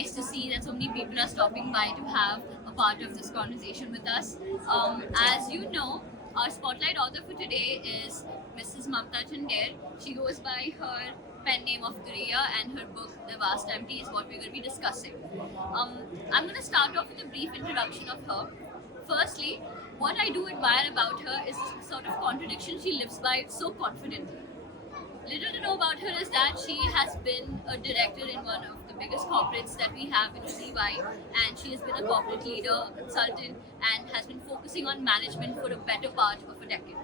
nice to see that so many people are stopping by to have a part of this conversation with us. As you know, our spotlight author for today is Mrs. Mamta Chander. She goes by her pen name of Duriya, and her book, The Vast Empty, is what we're going to be discussing. I'm going to start off with a brief introduction of her. Firstly, what I do admire about her is the sort of contradiction she lives by so confidently. Little to know about her is that she has been a director in one of the biggest corporates that we have, which is EY, and she has been a corporate leader, a consultant, and has been focusing on management for a better part of a decade.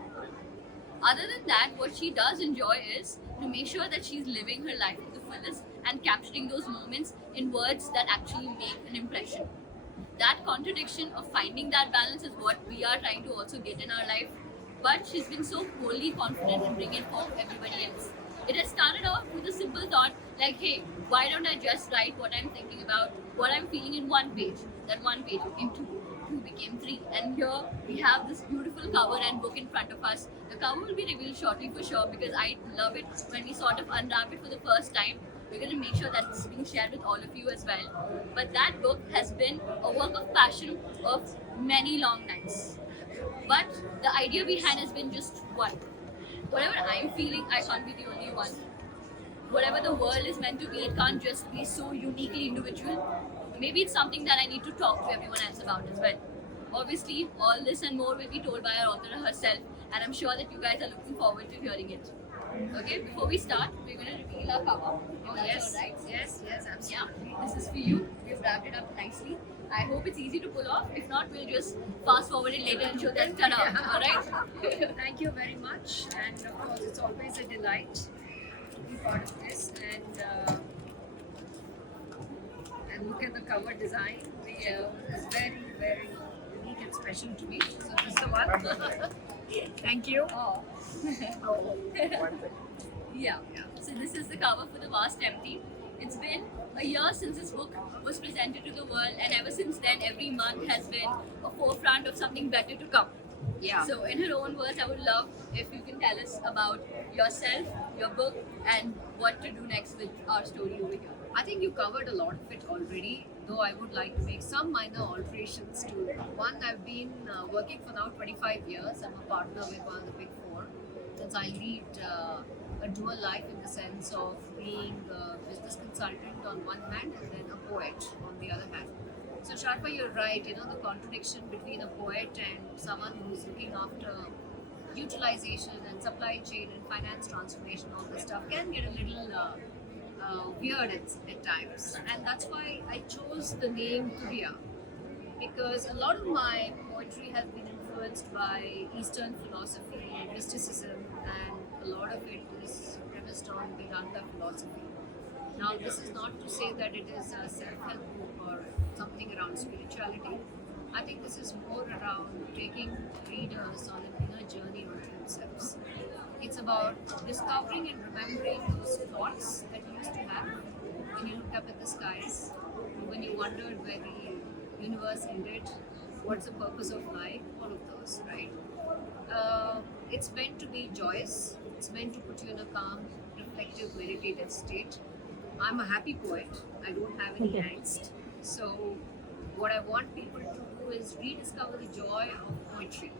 Other than that, what she does enjoy is to make sure that she's living her life to the fullest and capturing those moments in words that actually make an impression. That contradiction of finding that balance is what we are trying to also get in our life. But she's been so wholly confident in bringing it for everybody else. It has started off with a simple thought like, hey, why don't I just write what I'm thinking about, what I'm feeling in one page? That one page became two became three. And here we have this beautiful cover and book in front of us. The cover will be revealed shortly for sure because I love it when we sort of unwrap it for the first time. We're going to make sure that it's being shared with all of you as well. But that book has been a work of passion of many long nights. But the idea behind has been just one. Whatever I'm feeling, I can't be the only one. Whatever the world is meant to be, it can't just be so uniquely individual. Maybe it's something that I need to talk to everyone else about as well. Obviously, all this and more will be told by our author herself, and I'm sure that you guys are looking forward to hearing it. Okay, before we start, we're going to reveal our cover. If that's all right. Yes, absolutely. Yeah, this is for you. We've wrapped it up nicely. I hope it's easy to pull off. If not, we'll just fast forward it later and show that ta-da. All right? Thank you very much, and of course, it's always a delight to be part of this. And look at the cover design. It's very, very unique and special to me. So this is the one. Thank you. Oh. Yeah. So this is the cover for The Vast Empty. It's been a year since this book was presented to the world, and ever since then, every month has been a forefront of something better to come. Yeah. So, in her own words, I would love if you can tell us about yourself, your book, and what to do next with our story over here. I think you covered a lot of it already, though I would like to make some minor alterations to it. One, I've been working for now 25 years. I'm a partner with one of the big four. Since I lead a dual life in the sense of being a business consultant on one hand and then a poet on the other hand. So Sharfa, you're right, the contradiction between a poet and someone who's looking after utilization and supply chain and finance transformation, all this stuff can get a little weird at times, and that's why I chose the name Duriya, because a lot of my poetry has been influenced by Eastern philosophy and mysticism, and a lot of it is premised on Vedanta philosophy. Now, this is not to say that it is a self-help book or something around spirituality. I think this is more around taking readers on an inner journey onto themselves. It's about discovering and remembering those thoughts that you used to have when you looked up at the skies, when you wondered where the universe ended, what's the purpose of life, all of those, right? It's meant to be joyous, it's meant to put you in a calm, reflective, meditative state. I'm a happy poet, I don't have any angst. So, what I want people to do is rediscover the joy of poetry.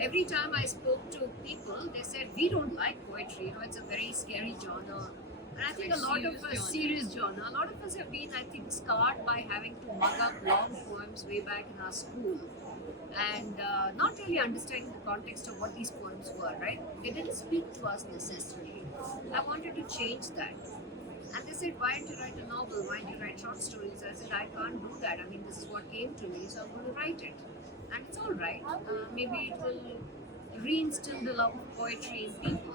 Every time I spoke to people, they said, we don't like poetry, it's a very scary genre. And I think a lot of us, serious genre, a lot of us have been, I think, scarred by having to mug up long poems way back in our school and not really understanding the context of what these poems were, right? They didn't speak to us necessarily. I wanted to change that. And they said, why don't you write a novel? Why don't you write short stories? I said, I can't do that. I mean, this is what came to me, so I'm going to write it. And it's all right. Maybe it will reinstill the love of poetry in people.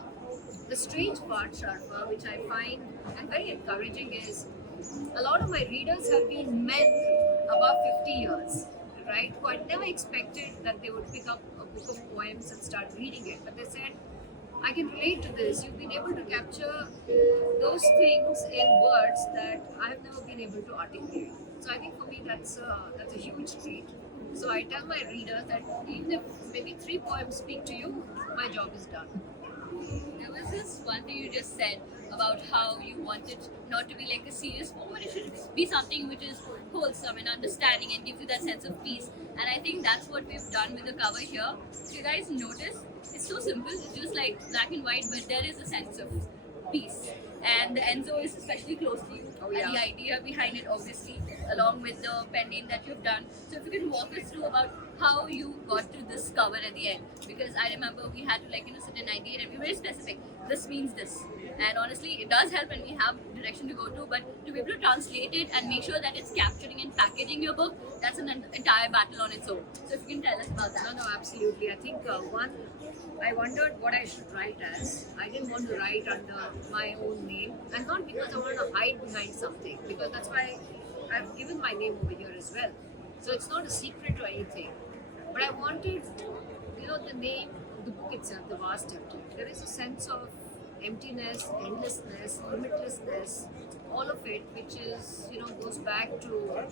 The strange part, Sharfa, which I find and very encouraging, is a lot of my readers have been men above 50 years, right? Who I never expected that they would pick up a book of poems and start reading it. But they said, I can relate to this. You've been able to capture those things in words that I have never been able to articulate. So I think for me that's a huge treat. So I tell my readers that even if maybe 3 poems speak to you, my job is done. There was this one thing you just said about how you want it not to be like a serious form, but it should be something which is wholesome and understanding and gives you that sense of peace. And I think that's what we've done with the cover here. If you guys notice, it's so simple. It's just like black and white, but there is a sense of peace. And the Enzo is especially close to you. Oh, yeah. And the idea behind it, obviously, along with the pen name that you've done. So if you can walk us through about how you got to this cover at the end, because I remember we had to sit an idea and be very specific. This means this, and honestly, it does help when we have direction to go to. But to be able to translate it and make sure that it's capturing and packaging your book, that's an entire battle on its own. So if you can tell us about that. No, absolutely. I think one, I wondered what I should write as. I didn't want to write under my own name, and not because I want to hide behind something, because that's why I've given my name over here as well. So it's not a secret or anything. But I wanted, the name, the book itself, The Vast Empty. There is a sense of emptiness, endlessness, limitlessness, all of it, which is, goes back to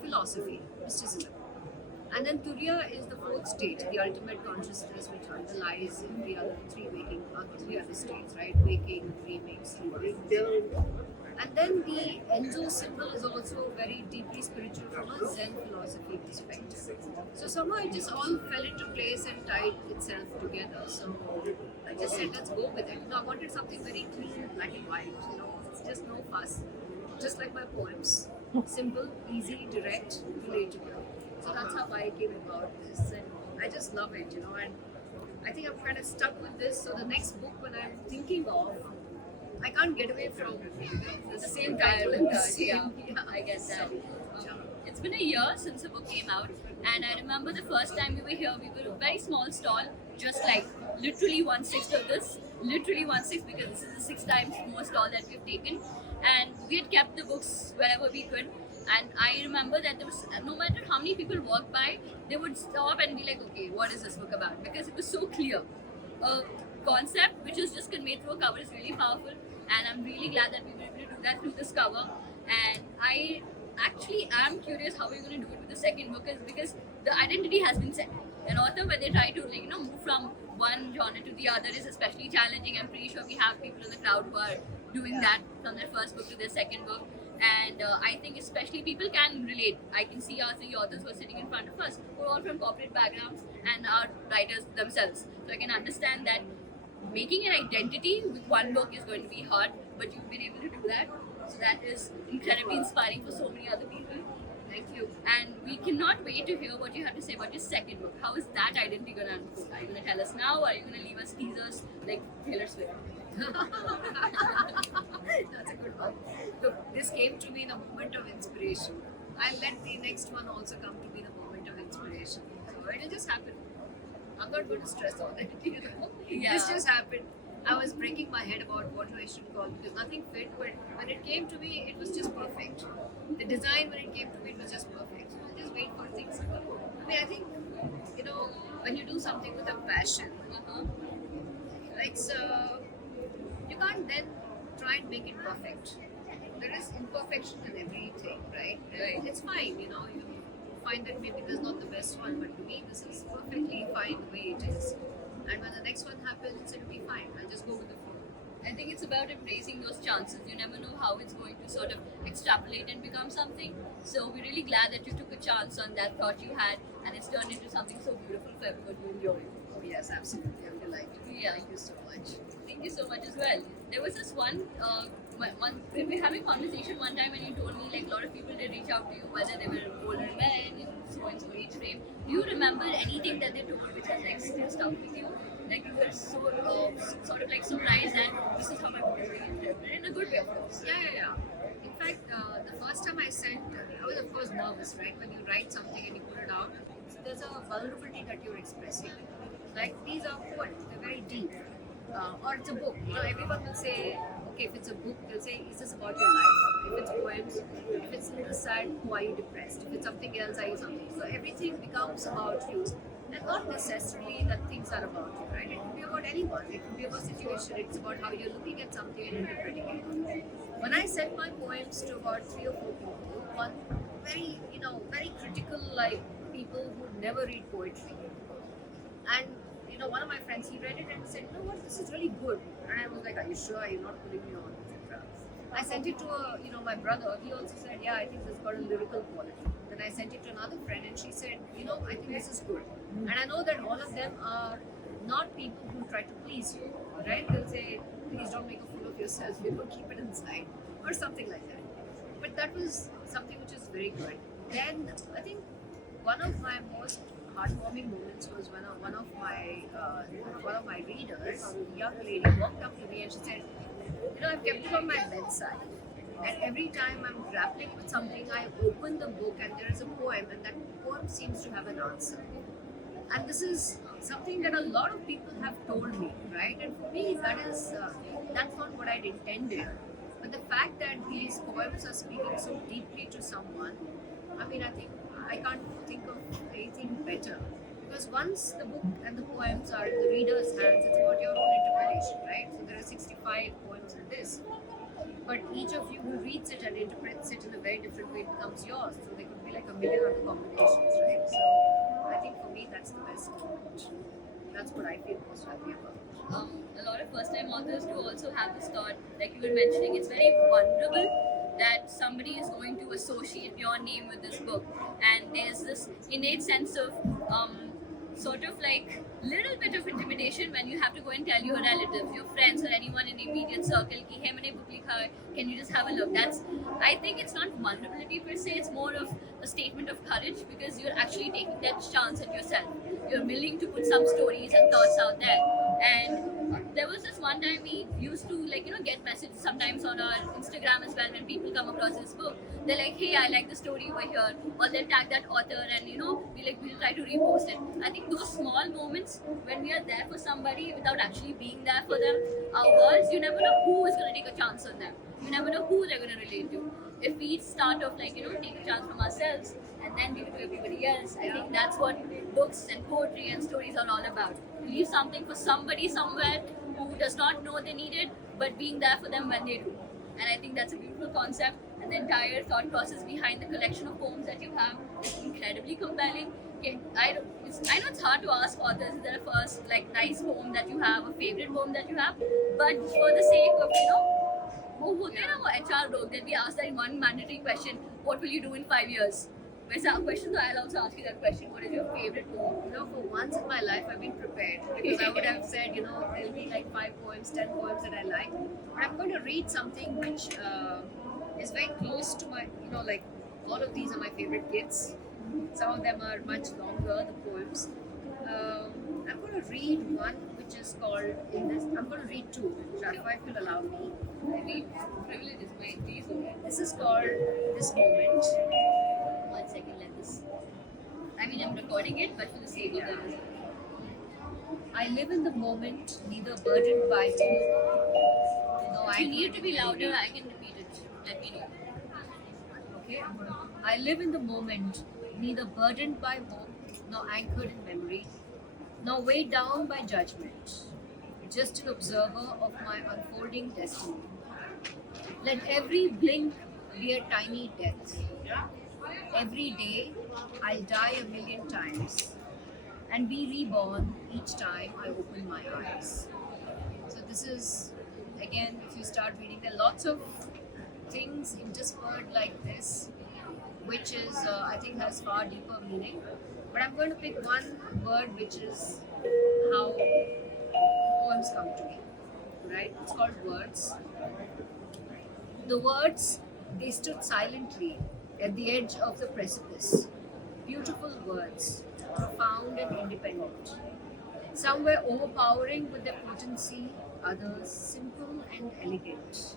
philosophy, mysticism. And then Turiya is the fourth state, the ultimate consciousness which underlies the other three other states, right? Waking, dreaming, sleeping. And then the Enzo symbol is also very deeply spiritual from a Zen philosophy perspective. So somehow it just all fell into place and tied itself together. So I just said, let's go with it. I wanted something very clean, black and white. It's just no fuss. Just like my poems, simple, easy, direct, relatable. So that's how I came about this, and I just love it, and I think I'm kind of stuck with this. So the next book, when I'm thinking of, I can't get away from the same title and the same. Yeah, I get that. It's been a year since the book came out, and I remember the first time we were here, we were a very small stall, just like literally 1/6 of this, literally 1/6, because this is the 6 times more stall that we've taken, and we had kept the books wherever we could. And I remember that there was, no matter how many people walked by, they would stop and be like, okay, what is this book about? Because it was so clear. A concept which is just conveyed through a cover is really powerful, and I'm really glad that we were able to do that through this cover. And I actually am curious how we're going to do it with the second book, is because the identity has been set. An author, when they try to move from one genre to the other, is especially challenging. I'm pretty sure we have people in the crowd who are doing that from their first book to their second book. And I think especially people can relate. I can see our 3 authors who are sitting in front of us, who are all from corporate backgrounds and are writers themselves. So I can understand that making an identity with one book is going to be hard, but you've been able to do that. So that is incredibly inspiring for so many other people. Thank you. And we cannot wait to hear what you have to say about your second book. How is that identity going to unfold? Are you going to tell us now, or are you going to leave us teasers like Taylor Swift? That's a good one. Look, this came to me in a moment of inspiration. I'll let the next one also come to me in a moment of inspiration. So it'll just happen. I'm not going to stress on it, Yeah. This just happened. I was breaking my head about what I should call, because nothing fit, but when it came to me, it was just perfect. The design, when it came to me, it was just perfect. So I'll just wait for things. I think, when you do something with a passion, you can't then try and make it perfect. There is imperfection in everything, right? It's fine, you find that maybe this is not the best one, but to me this is perfectly fine the way it is. And when the next one happens, it'll be fine. I'll just go with the flow. I think it's about embracing those chances. You never know how it's going to sort of extrapolate and become something. So we're really glad that you took a chance on that thought you had, and it's turned into something so beautiful for everyone to enjoy. Oh yes, absolutely. I'm delighted. Yeah. Thank you so much. Thank you so much as well. There was this one, we were having a conversation one time, and you told me like a lot of people did reach out to you, whether they were older men in so and so age frame. Do you remember anything that they told which has like still stuck with you? Like you were so sort of like surprised that this is how my book is being interpreted in a good way, of course. Yeah. In fact, the first time I sent, I was of course nervous, right? When you write something and you put it out, there's a vulnerability that you're expressing. Like these are poems, they're very deep. Or it's a book. Everyone will say, okay, if it's a book, they'll say, is this about your life? If it's poems, if it's a little sad, why are you depressed? If it's something else, are you something? So everything becomes about you. And not necessarily that things are about you, right? It could be about anyone. It could be about a situation. It's about how you're looking at something and interpreting it. When I sent my poems to about 3 or 4 people, one very, very critical, like people who never read poetry. And, one of my friends, he read it and said, you know what, this is really good. And I was like, are you sure? You're not putting me on, etc. I sent it to my brother. He also said, yeah, I think this got a lyrical quality. Then I sent it to another friend and she said, I think this is good. And I know that all of them are not people who try to please you, right? They'll say, please don't make a fool of yourself, keep it inside, or something like that. But that was something which is very good. Then I think one of my most heartwarming moments was when one of my readers, a young lady, walked up to me and she said, I've kept it on my bedside. And every time I'm grappling with something, I open the book and there is a poem, and that poem seems to have an answer. And this is something that a lot of people have told me, right? And for me, that's not what I'd intended. But the fact that these poems are speaking so deeply to someone, I think I can't think of anything better. Because once the book and the poems are in the reader's hands, it's about your own interpretation, right? So there are 65 poems in this. But each of you who reads it and interprets it in a very different way, it becomes yours. So there could be like a million other combinations, right? So I think for me, that's the best moment. That's what I feel most happy about. A lot of first-time authors do also have this thought, like you were mentioning, it's very vulnerable that somebody is going to associate your name with this book, and there's this innate sense of sort of like little bit of intimidation when you have to go and tell your relatives, your friends, or anyone in the immediate circle, ki, hey, maine book likha hai, can you just have a look? I think it's not vulnerability per se, it's more of a statement of courage, because you're actually taking that chance at yourself. You're willing to put some stories and thoughts out there. And there was this one time we used to get messages sometimes on our Instagram as well when people come across this book. They're like, hey, I like the story over here, or they'll tag that author and we'll try to repost it. I think those small moments when we are there for somebody without actually being there for them, our words, you never know who is going to take a chance on them. You never know who they're going to relate to. If we start off take a chance from ourselves and then give it to everybody else, I think that's what books and poetry and stories are all about. Leave something for somebody somewhere who does not know they need it, but being there for them when they do. And I think that's a beautiful concept, and the entire thought process behind the collection of poems that you have is incredibly compelling. Okay, I know it's hard to ask authors, is there a first nice poem that you have, a favorite poem that you have, but for the sake of वो होते हैं ना वो HR लोग, then we ask that one mandatory question, what will you do in 5 years? वैसा question, so I'll also ask you that question. What is your favorite poem? For once in my life, I've been prepared, because I would have said, there'll be like 5 poems, 10 poems that I like. But I'm going to read something which is very close to my, all of these are my favorite kids. Some of them are much longer, the poems. I'm going to read one which is called, I'm going to read two, if you'll allow me. Privilege is mine, please. This is called This Moment. 1 second, let this. I'm recording it, but for the sake of them. I live in the moment, neither burdened by hope. No, If you need it to be louder, I can repeat it. Let me know. Okay. I live in the moment, neither burdened by hope, nor anchored in memory, nor weighed down by judgment. Just an observer of my unfolding destiny. Let every blink be a tiny death. Every day, I'll die a million times and be reborn each time I open my eyes. So this is, again, if you start reading, there are lots of things interspersed like this, which is, I think, has far deeper meaning. But I'm going to pick one word, which is how poems come to me, right? It's called words. The words, they stood silently at the edge of the precipice. Beautiful words, profound and independent. Some were overpowering with their potency, others simple and elegant.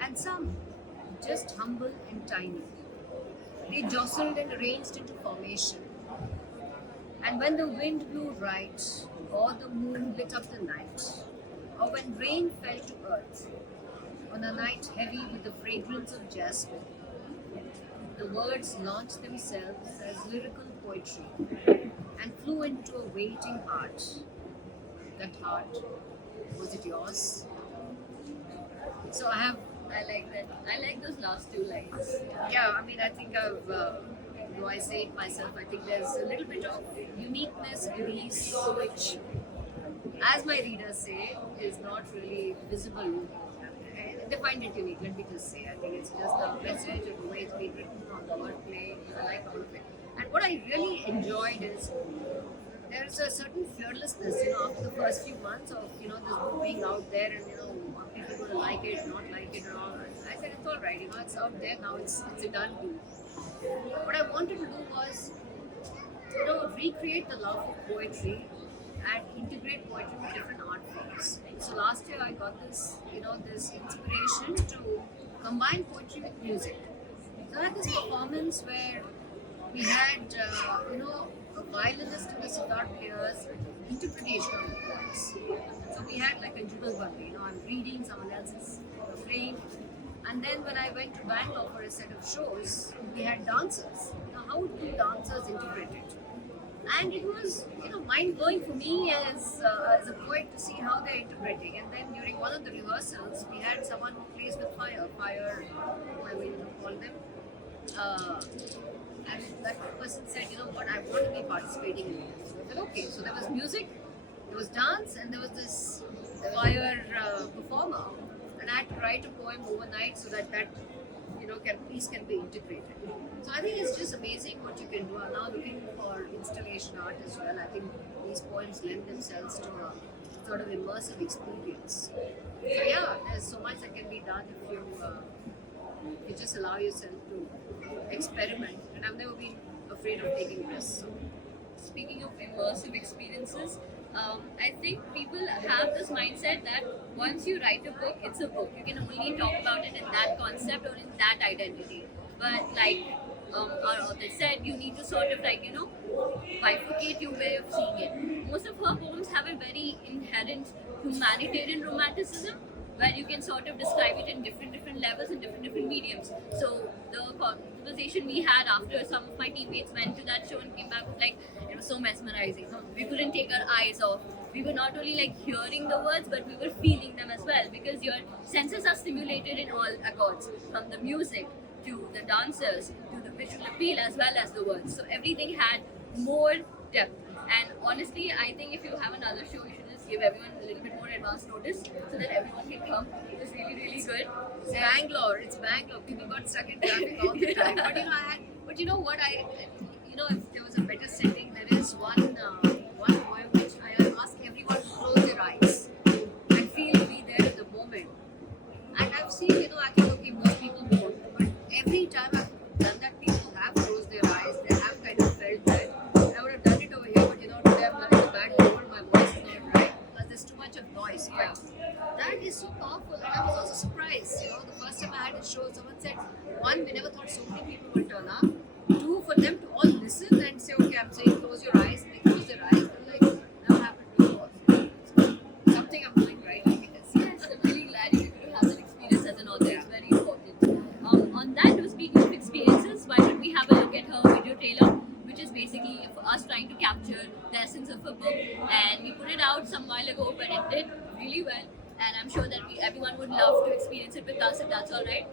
And some just humble and tiny. They jostled and arranged into formation. And when the wind blew right, or the moon lit up the night, or when rain fell to earth, on a night heavy with the fragrance of jasmine, the words launched themselves as lyrical poetry and flew into a waiting heart. That heart, was it yours? So I like that. I like those last two lines. Yeah, I think I've though I say it myself, I think there's a little bit of uniqueness, Greece, which, as my readers say, is not really visible. They find it unique, let me just say. I think it's just the message and the way it's been written on the wordplay. I like all of it. And what I really enjoyed is there's a certain fearlessness, after the first few months of, this book being out there and, are people going to like it, not like it and all. I said, it's all right, it's out there now, it's a done deal. What I wanted to do was, recreate the love of poetry and integrate poetry with different art forms. So last year I got this, this inspiration to combine poetry with music. So I had this performance where we had, a violinist and a sitar players interpretation of the poems. So we had like a jugalbandi, I'm reading, someone else is playing. And then when I went to Bangalore for a set of shows, we had dancers. How would the dancers interpret it? And it was, mind blowing for me as a poet to see how they're interpreting. And then during one of the rehearsals, we had someone who plays with fire, whatever you call them. And that person said, what, I want to be participating in this. So I said, okay. So there was music, there was dance, and there was this fire performer. And I had to write a poem overnight so that piece can be integrated. So I think it's just amazing what you can do. I'm now looking for installation art as well. I think these poems lend themselves to a sort of immersive experience. So yeah, there's so much that can be done if you just allow yourself to experiment. And I've never been afraid of taking risks. So. Speaking of immersive experiences, I think people have this mindset that once you write a book, it's a book. You can only talk about it in that concept or in that identity. But like our author said, you need to sort of bifurcate your way of seeing it. Most of her poems have a very inherent humanitarian romanticism, where you can sort of describe it in different levels and different mediums. So the conversation we had after some of my teammates went to that show and came back with it was so mesmerizing. We couldn't take our eyes off. We were not only hearing the words, but we were feeling them as well, because your senses are stimulated in all accords, from the music to the dancers to the visual appeal as well as the words. So everything had more depth. And honestly, I think if you have another show, you should just give everyone a little bit more advance notice so that everyone can come. It was really good. It's Bangalore. People got stuck in traffic all the time. But you know what? If there was a better setting, there is one poem which I ask everyone to close their eyes and be there in the moment. And I've seen, I think, okay, most people won't. But every time I've done that, people have closed their eyes. They have kind of felt that. I would have done it over here, but today I'm running the back door, my voice is not right because there's too much of noise. But that is so powerful, and I was also surprised. The first time I had a show, someone said, one, we never thought so many people would turn up. Two, for them to all listen and say, okay, I'm saying close your eyes, and they close their eyes. I'm never happened before. So, something I'm doing right, I guess. Yes, I'm really glad you get to have that experience as an author. It's very important. On that note, speaking of experiences, why don't we have a look at her video trailer, which is basically for us trying to capture the essence of her book. And we put it out some while ago, but it did really well. And I'm sure that everyone would love to experience it with us, if that's all right.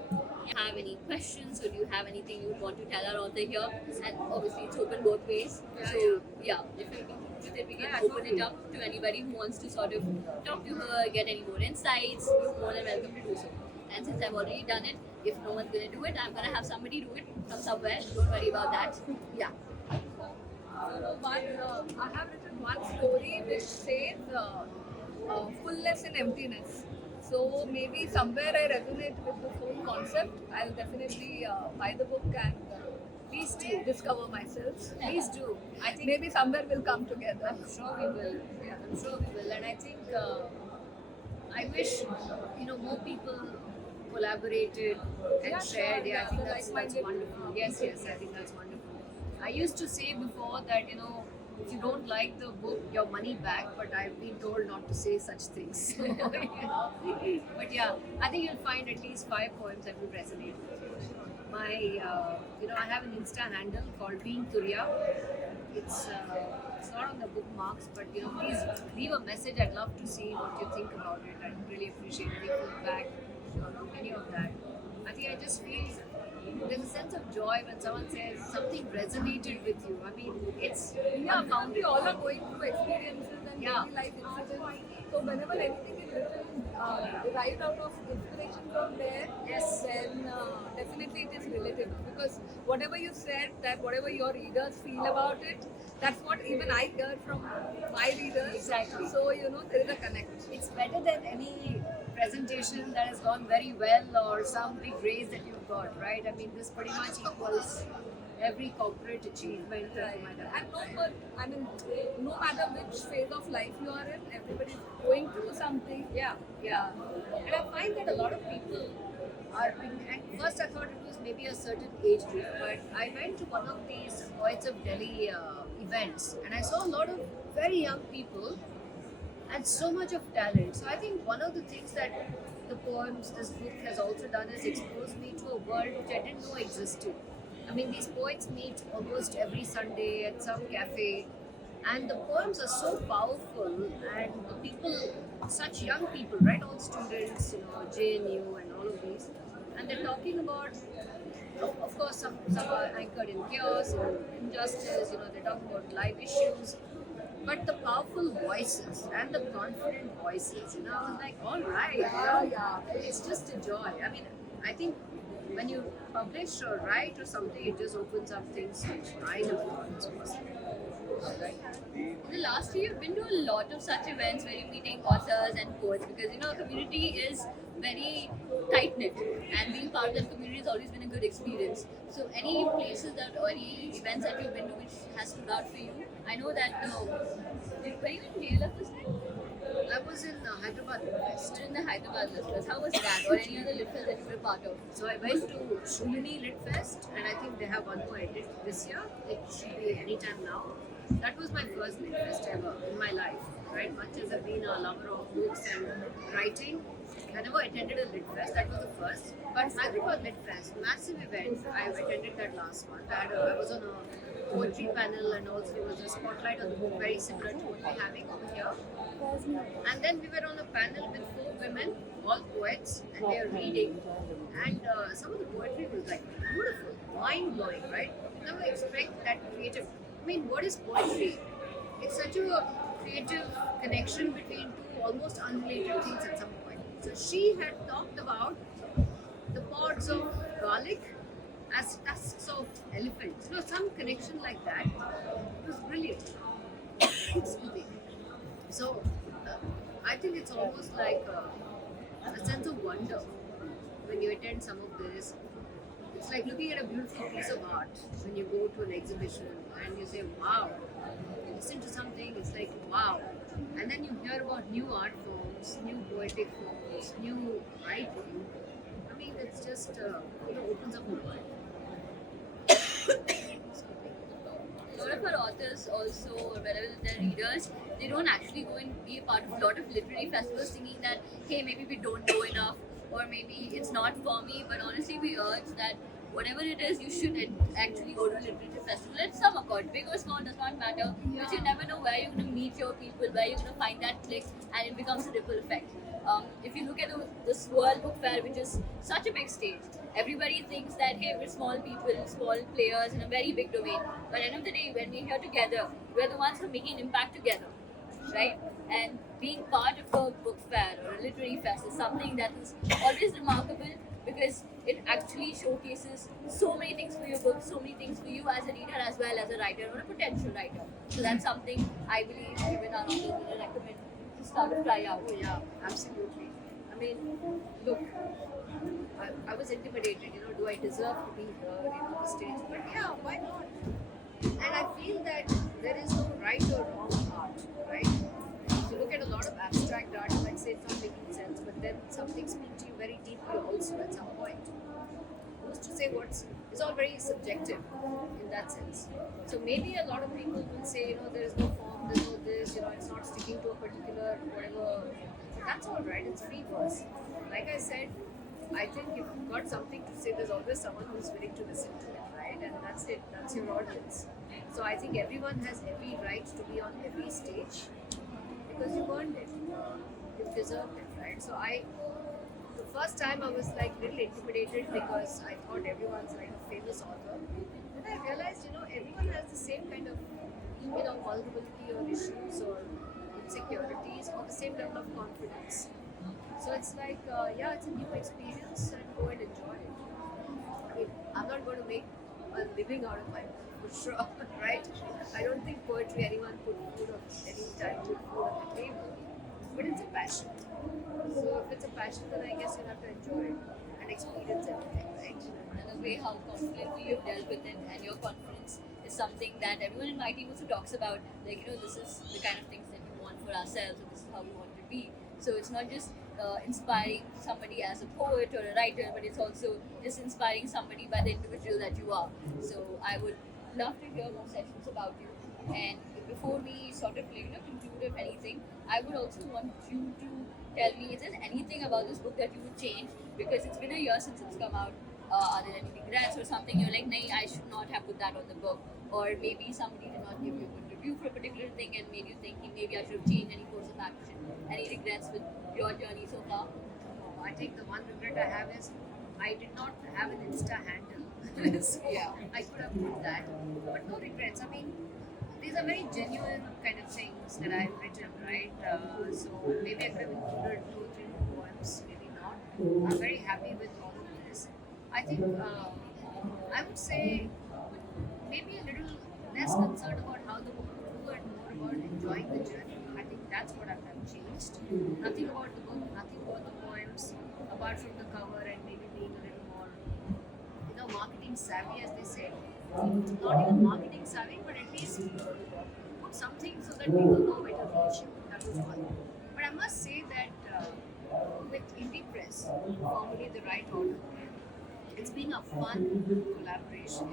Have any questions, or do you have anything you would want to tell our author here? And obviously it's open both ways. So yeah, if you're with it, we can open it up to anybody who wants to sort of talk to her, get any more insights. You're more than welcome to do so. And since I've already done it, if no one's gonna do it, I'm gonna have somebody do it from somewhere. Don't worry about that. Yeah. I have written one story which says fullness in emptiness. So maybe somewhere I resonate with this whole concept. I'll definitely buy the book and Please do. discover myself. Please do. I think Maybe somewhere we'll come together. I'm sure we will. Yeah, I'm sure we will. And I think I wish more people collaborated and shared. Yeah, I think that's wonderful. Yes, I think that's wonderful. I used to say before that if you don't like the book, your money back. But I've been told not to say such things. But yeah, I think you'll find at least 5 poems that will resonate with you. I have an Insta handle called Being Turiya. It's not on the bookmarks, but please leave a message. I'd love to see what you think about it. I'd really appreciate any feedback, any of that. I think I just feel there's a sense of joy when someone says something resonated with you. I mean, it's Yeah, unfounded. we all are going through experiences and Yeah. daily life incidents. So whenever anything is written, right out of inspiration from there, Yes. then definitely it is relatable. Because whatever you said, that whatever your readers feel about it, that's what even I hear from my readers. Exactly. So there is a connect. It's better than any presentation that has gone very well or some big raise that you've got, right? I mean, this pretty much equals every corporate achievement that you might have. And no matter which phase of life you are in, everybody is going through something. Yeah, yeah. And I find that a lot of people are, and first I thought it was maybe a certain age group, but I went to one of these Poets of Delhi events and I saw a lot of very young people and so much of talent. So I think one of the things that the poems, this book has also done is expose me to a world which I didn't know existed. I mean, these poets meet almost every Sunday at some cafe, and the poems are so powerful, and the people, such young people, right? All students, JNU and all of these, and they're talking about, of course, some are anchored in chaos and injustice. They're talking about life issues, but the powerful voices and the confident voices. I was like, all right, it's just a joy. I mean, I think when you publish or write or something, it just opens up things which I never thought was possible. Right? In the last year, you've been to a lot of such events where you're meeting authors and poets because community is very tight knit, and being part of that community has always been a good experience. So, any places or any events that you've been to which has stood out for you? I know that were you in JLF this time? I was in Hyderabad Lit Fest. You were in the Hyderabad Lit Fest. How was that, or any other Lit Fest that you were part of? So I went to Shulini Lit Fest, and I think they have one more edit this year. It should be anytime now. That was my first Lit Fest ever in my life, right? Much as I've been a lover of books and writing, I never attended a Lit Fest. That was the first. But Hyderabad Lit Fest, massive event. I attended that last month. I was on a poetry panel, and also there was a spotlight on the book, very similar to what we're having over here. And then we were on a panel with 4 women, all poets, and they are reading. And some of the poetry was like beautiful, mind blowing, right? You never expect that creative. I mean, what is poetry? It's such a creative connection between two almost unrelated things at some point. So she had talked about the pods of garlic as tusks of elephants. Some connection like that. It was brilliant. Excuse me. So, I think it's almost like a sense of wonder when you attend some of this. It's like looking at a beautiful piece of art when you go to an exhibition and you say, wow. You listen to something, it's like, wow. And then you hear about new art forms, new poetic forms, new writing. I mean, it's just, opens up the world. A lot of our authors also, or wherever they're readers, they don't actually go and be a part of a lot of literary festivals thinking that, hey, maybe we don't know enough, or maybe it's not for me. But honestly, we urge that whatever it is, you should actually go to a literature festival. It's some accord, big or small, does not matter. But you never know where you're going to meet your people, where you're going to find that click, and it becomes a ripple effect. If you look at this World Book Fair, which is such a big stage, everybody thinks that, hey, we're small people, small players in a very big domain. But at the end of the day, when we're here together, we're the ones who are making impact together, right? And being part of a book fair or a literary fest is something that is always remarkable because it actually showcases so many things for your book, so many things for you as a reader as well as a writer or a potential writer. So that's something I believe even our authors would recommend to start to try out. Oh, yeah, absolutely. I mean, look, I was intimidated, do I deserve to be here on the stage? But yeah, why not? And I feel that there is no right or wrong art, right? If you look at a lot of abstract art, you might say it's not making sense, but then something speaks to you very deeply also at some point. Who's to say it's all very subjective in that sense. So maybe a lot of people will say, there is no form, there's no this, it's not sticking to a particular whatever. That's all right, it's free verse. Like I said, I think if you've got something to say, there's always someone who's willing to listen to it, right? And that's it, that's your audience. So I think everyone has every right to be on every stage because you've earned it, you've deserved it, right? So I The first time I was like little intimidated because I thought everyone's like a famous author. Then I realized, everyone has the same kind of, vulnerability or issues or insecurities or the same level of confidence. So it's like, yeah, it's a new experience and go and enjoy it. I mean, I'm not going to make a living out of my book for sure, right? I don't think poetry anyone put food or any time put food on the table, but it's a passion. So if it's a passion, then I guess you'll have to enjoy it and experience everything, right? And the way how confidently you've dealt with it and your confidence is something that everyone in my team also talks about. Like, this is the kind of things that we want for ourselves, and this is how we want to be. So it's not just inspiring somebody as a poet or a writer, but it's also just inspiring somebody by the individual that you are. So I would love to hear more sessions about you. And before we sort of conclude if anything, I would also want you to tell me, is there anything about this book that you would change? Because it's been a year since it's come out. Are there any regrets or something? You're like, nay, I should not have put that on the book. Or maybe somebody did not give you a good review for a particular thing and made you thinking maybe I should have changed any course of action. Any regrets with your journey so far? I think the one regret I have is I did not have an Insta handle. So Yeah. I could have put that. But no regrets. I mean, these are very genuine kind of things that I've written, right? So maybe I could have included 2 or 3 more poems, maybe not. I'm very happy with all of this. I think I would say maybe a little less concerned about how the book will do and more about enjoying the journey. I think that's what I've done changed. Nothing about the book, nothing about the poems, apart from the cover and maybe being a little more, marketing savvy, as they say. Not even marketing savvy, but at least put something so that people know where to reach you. That was one. But I must say that with Indie Press, formerly the Right Order, it's been a fun collaboration.